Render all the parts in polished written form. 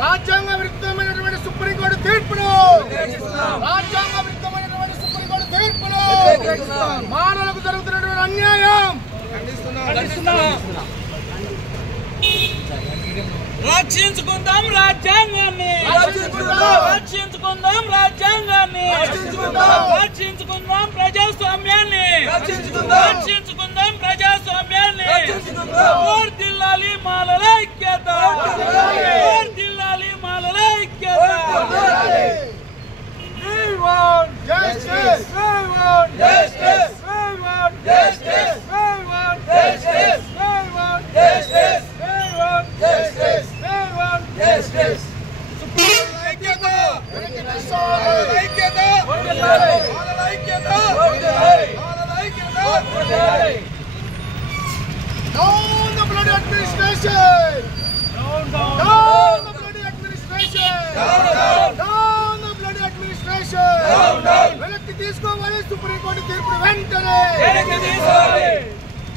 రాజ్యాంగ విరుద్ధమైనటువంటి సుప్రీంకోర్టు తీర్పును రాజ్యాంగ విరుద్ధమైనటువంటి సుప్రీంకోర్టు తీర్పును మానవులకు జరుగుతున్నటువంటి అన్యాయం రక్షించుకుందాం రాజ్యాంగాన్ని రక్షించుకుందాం రాజ్యాంగాన్ని రక్షించుకుందాం ప్రజాస్వామ్యాన్ని రక్షించుకుందాం ప్రజాస్వామ్యాన్ని వర్ధిల్లాలి మాలల ఐక్యత వర్ధిల్లాలి మాలల ఐక్యత We want justice. We want justice. We want justice. We want justice. We want justice. We want justice. We want justice. Supreme ఐక్యత ఐక్యత ఐక్యత Down the bloody administration. Down the bloody administration. Down the bloody administration. వెనక్కి తీసుకోవాలి supreme court తీర్పును వెంటనే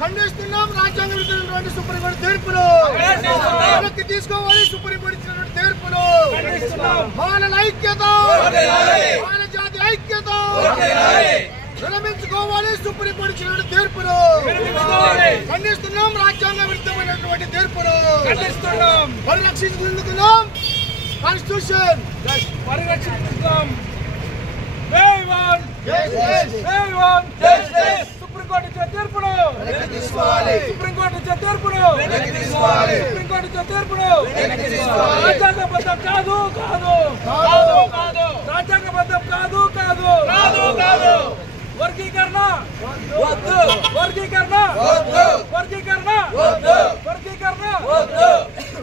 ఖండిస్తున్నాం. రాజ్యాంగ విరుద్ధమైనటువంటి supreme court తీర్పును వెనక్కి తీసుకోవాలి. సుప్రీంకోర్టు ఇచ్చినటువంటి తీర్పును మానవ ఐక్యత మానవ జాతి ఐక్యత విరమించుకోవాలి. సుప్రీంకోర్టు ఇచ్చినటువంటి తీర్పును ఖండిస్తున్నాం. రాజ్యాంగ విరుద్ధమైనటువంటి తీర్పును పరిరక్షించుకుంటున్నాం. కాన్స్టిట్యూషన్ పరిరక్షించుకుందాం. సుప్రీంకోర్టు ఇచ్చే తీర్పును సుప్రీంకోర్టు ఇచ్చే తీర్పును సుప్రీంకోర్టు ఇచ్చే తీర్పును రాజ్యాంగబద్ధం కాదు కాదు రాజ్యాంగబద్ధం కాదు కాదు వర్గీకరణ వర్గీకరణ వర్గీకరణ వర్గీకరణ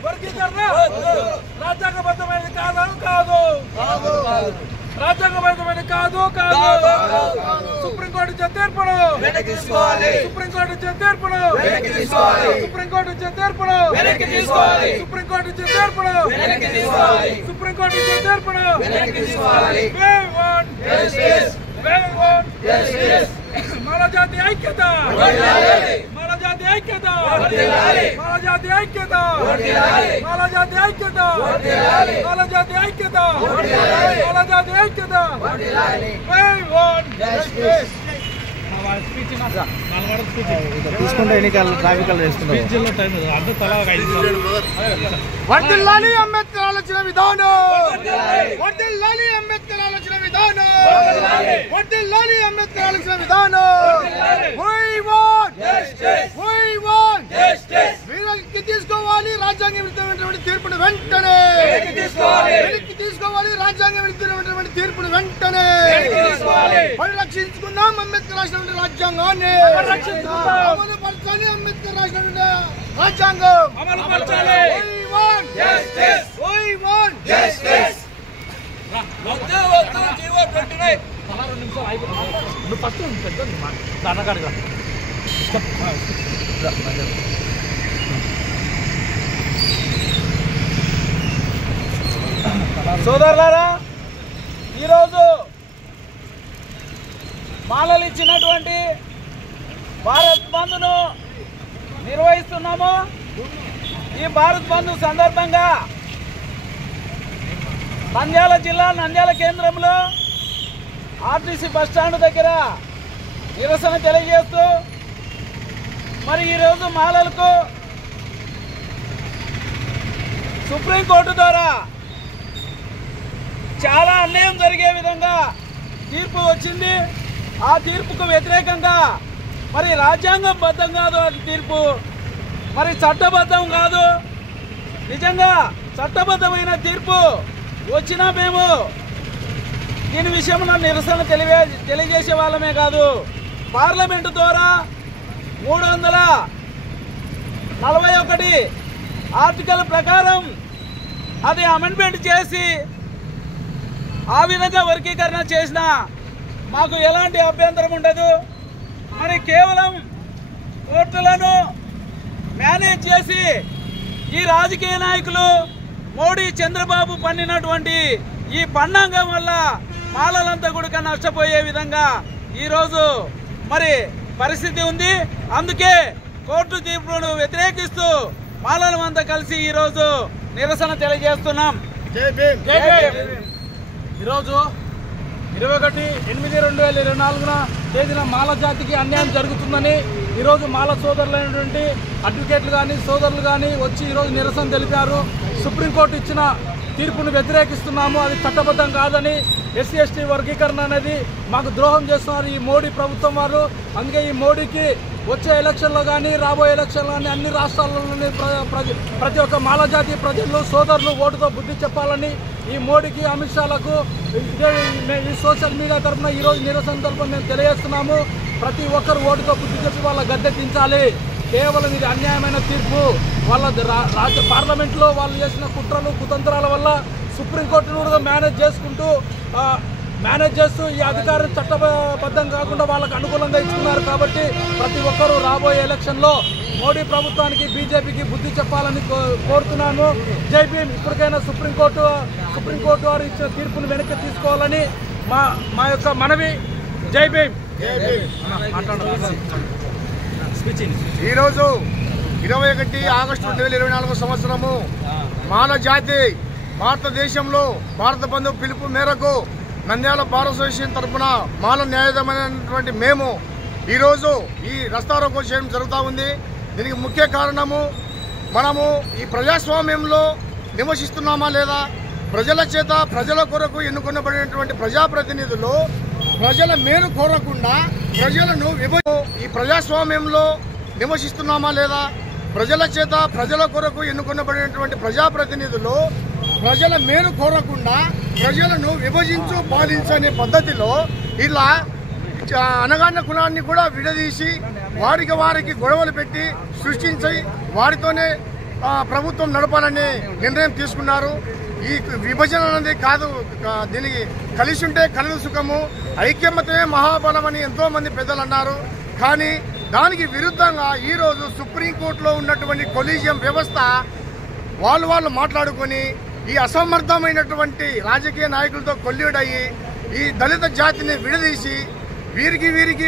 వర్గీకరణ రాజ్యాంగబద్ధమైనది కాదు కాదు రాజ్యాంగబద్ధమైనది కాదు కాదు సుప్రీంకోర్టు ఇచ్చే తీర్పును సుప్రీంకోర్టు ఇచ్చే తీర్పును సుప్రీంకోర్టు ఇచ్చే తీర్పును సుప్రీంకోర్టు ఇచ్చే తీర్పును సుప్రీంకోర్టు ఇచ్చే తీర్పును మానవ జాతి ఐక్యత మానవ జాతి ఐక్యత మానవ జాతి ఐక్యత మానవ జాతి ఐక్యత మానవ జాతి ఐక్యత మానవ జాతి ఐక్యత తీసుకుంటే ఎన్నికలు ట్రాఫికల్ చేస్తున్నారు. వర్ధిల్లాలి అంబేద్కర్ ఆలోచన విధానం వర్ధిల్లాలి అంబేద్కర్ ఆలోచన విధానం వర్ధిల్లాలి అంబేద్కర్ ఆలోచన విధానం వీళ్ళకి తీసుకోవాలి. రాజ్యాంగ విరుద్ధమైనటువంటి తీర్పును వెంటనే వెనక్కి తీసుకోవాలి. రాజ్యాంగ విరుద్ధమైనటువంటి తీర్పును వెంటనే పరిరక్షించుకుందాం. అంబేద్కర్ రాసినటువంటి రాజ్యాంగాన్ని అమలు పరచాలి. అంబేద్కర్ రాసినటువంటి రాజ్యాంగం అమలు పరచాలి. సోదరులారా, ఈరోజు మాలలు ఇచ్చినటువంటి భారత్ బంద్ను నిర్వహిస్తున్నాము. ఈ భారత్ బంద్ సందర్భంగా నంద్యాల జిల్లా నంద్యాల కేంద్రంలో ఆర్టీసీ బస్టాండ్ దగ్గర నిరసన తెలియజేస్తూ మరి ఈరోజు మాలలకు సుప్రీంకోర్టు ద్వారా చాలా అన్యాయం జరిగే విధంగా తీర్పు వచ్చింది. ఆ తీర్పుకు వ్యతిరేకంగా మరి రాజ్యాంగబద్ధం కాదు అది తీర్పు, మరి చట్టబద్ధం కాదు. నిజంగా చట్టబద్ధమైన తీర్పు వచ్చినా మేము దీని విషయంలో నిరసన తెలియజేసే వాళ్ళమే కాదు, పార్లమెంటు ద్వారా 341 ఆర్టికల్ ప్రకారం అది అమెండ్మెంట్ చేసి ఆ విధంగా వర్గీకరణ చేసిన మాకు ఎలాంటి అభ్యంతరం ఉండదు. మరి కేవలం కోర్టులను మేనేజ్ చేసి ఈ రాజకీయ నాయకులు మోడీ చంద్రబాబు పన్నినటువంటి ఈ పన్నాంగం వల్ల మాలలంతా కూడా నష్టపోయే విధంగా ఈరోజు మరి పరిస్థితి ఉంది. అందుకే కోర్టు తీర్పును వ్యతిరేకిస్తూ మాలలమంతా కలిసి ఈరోజు నిరసన తెలియజేస్తున్నాం. ఈరోజు 21/8/2024 తేదీన మాల జాతికి అన్యాయం జరుగుతుందని ఈరోజు మాల సోదరులైనటువంటి అడ్వకేట్లు కానీ సోదరులు కానీ వచ్చి ఈరోజు నిరసన తెలిపారు. సుప్రీంకోర్టు ఇచ్చిన తీర్పును వ్యతిరేకిస్తున్నాము. అది చట్టబద్ధం కాదని, ఎస్సీ ఎస్టీ వర్గీకరణ అనేది మాకు ద్రోహం చేస్తున్నారు ఈ మోడీ ప్రభుత్వం వారు. అందుకే ఈ మోడీకి వచ్చే ఎలక్షన్లో కానీ రాబోయే ఎలక్షన్లో కానీ అన్ని రాష్ట్రాల్లోని ప్రతి ఒక్క మాల జాతి ప్రజలు సోదరులు ఓటుతో బుద్ధి చెప్పాలని ఈ మోడీకి అమిత్ షాలకు ఈ సోషల్ మీడియా తరఫున ఈరోజు నిరసన తరఫున మేము తెలియజేస్తున్నాము. ప్రతి ఒక్కరు ఓటుతో బుద్ధి చెప్పి వాళ్ళ గద్దెదించాలి. కేవలం ఇది అన్యాయమైన తీర్పు. వాళ్ళ రాజ్య పార్లమెంట్లో వాళ్ళు చేసిన కుట్రలు కుతంత్రాల వల్ల సుప్రీంకోర్టును కూడా మేనేజ్ చేస్తూ ఈ అధికారం చట్టబద్ధం కాకుండా వాళ్ళకు అనుకూలంగా ఇచ్చుకున్నారు. కాబట్టి ప్రతి ఒక్కరూ రాబోయే ఎలక్షన్లో మోడీ ప్రభుత్వానికి బీజేపీకి బుద్ధి చెప్పాలని కోరుతున్నాను. జై భీమ్. ఇప్పటికైనా సుప్రీంకోర్టు వారు ఇచ్చిన తీర్పును వెనక్కి తీసుకోవాలని మా యొక్క మనవి. జై భీమ్. ఈరోజు 21 ఆగస్టు 2024 సంవత్సరము మాల జాతి భారతదేశంలో భారత బంధు పిలుపు మేరకు నంద్యాల బార్ అసోసియేషన్ తరఫున మాల న్యాయమైనటువంటి మేము ఈరోజు ఈ రస్తారోకో చేయడం జరుగుతూ ఉంది. దీనికి ముఖ్య కారణము మనము ఈ ప్రజాస్వామ్యంలో నివసిస్తున్నామా లేదా, ప్రజల చేత ప్రజల కొరకు ఎన్నుకొనబడినటువంటి ప్రజాప్రతినిధులు ప్రజల మేలు కోరకుండా ప్రజలను ఈ ప్రజాస్వామ్యంలో నివసిస్తున్నామా లేదా, ప్రజల చేత ప్రజల కొరకు ఎన్నుకొనబడినటువంటి ప్రజాప్రతినిధులు ప్రజల మేలు కోరకుండా ప్రజలను విభజించు పాలించనే పద్ధతిలో ఇలా అనగాన్న కులాన్ని కూడా విడదీసి వారికి గొడవలు పెట్టి సృష్టించి వారితోనే ప్రభుత్వం నడపాలనే నిర్ణయం తీసుకున్నారు. ఈ విభజన అనేది కాదు, దీనికి కలిసి ఉంటే కలదు సుఖము, ఐక్యమతే మహాబలం అని ఎంతో మంది పెద్దలు అన్నారు. కానీ దానికి విరుద్ధంగా ఈరోజు సుప్రీంకోర్టులో ఉన్నటువంటి కొలీజియం వ్యవస్థ వాళ్ళు మాట్లాడుకొని ఈ అసమర్థమైనటువంటి రాజకీయ నాయకులతో కొల్లీడయ్యి ఈ దళిత జాతిని విడదీసి వీరికి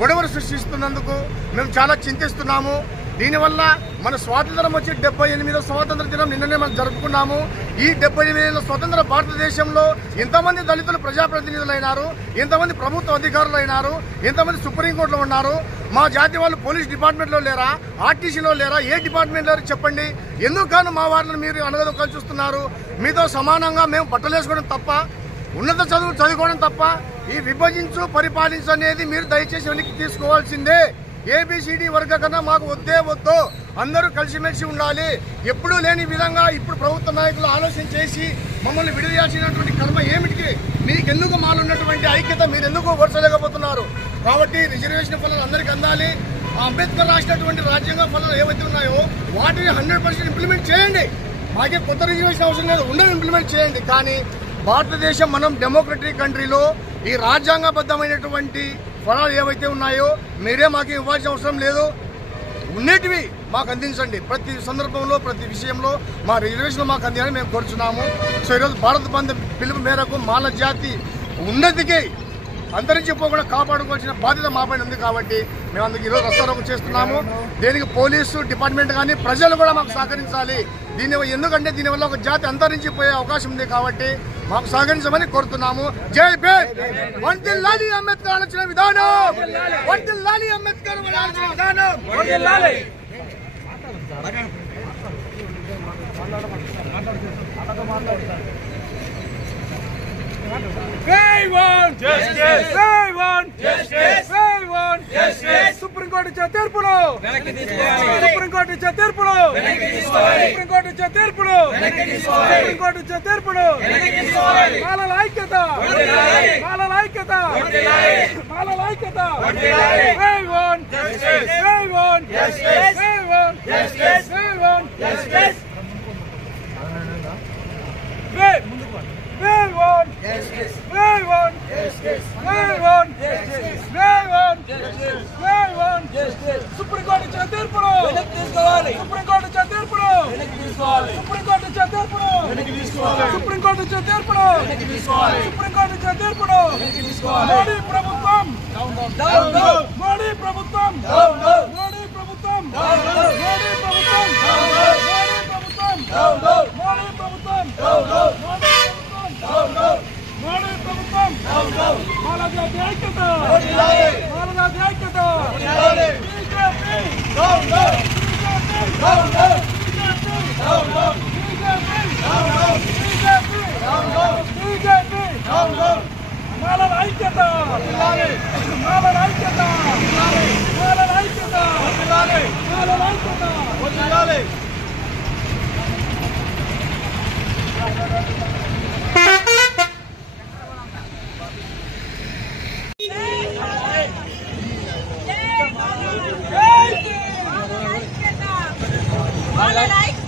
గొడవలు సృష్టిస్తున్నందుకు మేము చాలా చింతిస్తున్నాము. దీనివల్ల మన స్వాతంత్రం వచ్చి 78వ స్వాతంత్ర దినం నిన్ననే మనం జరుపుకున్నాము. ఈ 78 స్వతంత్ర భారతదేశంలో ఎంతమంది దళితులు ప్రజాప్రతినిధులు అయినారు, ఎంతమంది ప్రభుత్వ అధికారులు అయినారు, ఎంతమంది సుప్రీంకోర్టులో ఉన్నారు. మా జాతి వాళ్ళు పోలీస్ డిపార్ట్మెంట్లో లేరా, ఆర్టీసీలో లేరా, ఏ డిపార్ట్మెంట్లో చెప్పండి. ఎందుకని మా వాళ్ళని మీరు అనగదొక్కలు చూస్తున్నారు? మీతో సమానంగా మేము బట్టలేసుకోవడం తప్ప, ఉన్నత చదువులు చదువుకోవడం తప్ప ఈ విభజించు పరిపాలించు అనేది మీరు దయచేసి వెనక్కి తీసుకోవాల్సిందే. ఏబిసిడి వర్గీకరణ మాకు వద్దు, అందరూ కలిసిమెలిసి ఉండాలి. ఎప్పుడూ లేని విధంగా ఇప్పుడు ప్రభుత్వ నాయకులు ఆలోచన చేసి మమ్మల్ని విడదీయాల్సినటువంటి కర్మ ఏమిటికి? మీకెందుకు మాలున్నటువంటి ఐక్యత మీరు ఎందుకు వర్చలేకపోతున్నారు? కాబట్టి రిజర్వేషన్ ఫలాలు అందరికీ అందాలి. అంబేద్కర్ రాసినటువంటి రాజ్యాంగ ఫలాలు ఏవైతే ఉన్నాయో వాటిని 100% ఇంప్లిమెంట్ చేయండి. మాకే కొత్త రిజర్వేషన్ అవసరం లేదు, ఉండదు ఇంప్లిమెంట్ చేయండి. కానీ భారతదేశం మనం డెమోక్రటిక్ కంట్రీలో ఈ రాజ్యాంగబద్ధమైనటువంటి ఫలాలు ఏవైతే ఉన్నాయో మీరే మాకు ఇవ్వాల్సిన అవసరం లేదు, ఉన్నటివి మాకు అందించండి. ప్రతి సందర్భంలో ప్రతి విషయంలో మా రిజర్వేషన్ మాకు అందించాలని మేము కోరుచున్నాము. సో ఈరోజు భారత బంధు పిలుపు మేరకు మాల జాతి ఉన్నతికి అంతరించిపోకుండా కాపాడుకోవాల్సిన బాధ్యత మాపైన ఉంది. కాబట్టి మేము అందుకు ఈరోజు రస్తారోకో చేస్తున్నాము. దీనికి పోలీసు డిపార్ట్మెంట్ కానీ ప్రజలు కూడా మాకు సహకరించాలి. ఎందుకంటే దీనివల్ల ఒక జాతి అంతరించిపోయే అవకాశం ఉంది. కాబట్టి మాకు సహకరించమని కోరుతున్నాము. జై భీమ్. వందేళ్లాలి అంబేద్కర్ ఆలోచన విధానం, వందేళ్లాలి అంబేద్కర్ ఆలోచన విధానం. సుప్రీంకోర్టు ఇచ్చే తీర్పులు, సుప్రీంకోర్టు ఇచ్చే తీర్పులు, సుప్రీంకోర్టు ఇచ్చే తీర్పులు, సుప్రీంకోర్టు ఇచ్చే తీర్పులు. మాలల ఐక్యత, మాలల ఐక్యత, మాలల ఐక్యత. సుప్రీంకోర్టు ఇచ్చే తీర్పులు, సుప్రీంకోర్టు ఇచ్చే తీర్పులు, సుప్రీంకోర్టు ఇచ్చే తీర్పులు, సుప్రీంకోర్టు ఇచ్చే తీర్పులు, సుప్రీంకోర్టు ఇచ్చే తీర్పులు. మోడీ ప్రభుత్వం, మోడీ ప్రభుత్వం, మోడీ ప్రభుత్వం, మోడీ ప్రభుత్వం, మోడీ ప్రభుత్వం. జాతి ఐక్యత మాల జాతి ఐక్యత మాలల ఐక్యత మాలల ఐక్యత మాలల ఐక్యత మాలల ఐక్యత All right.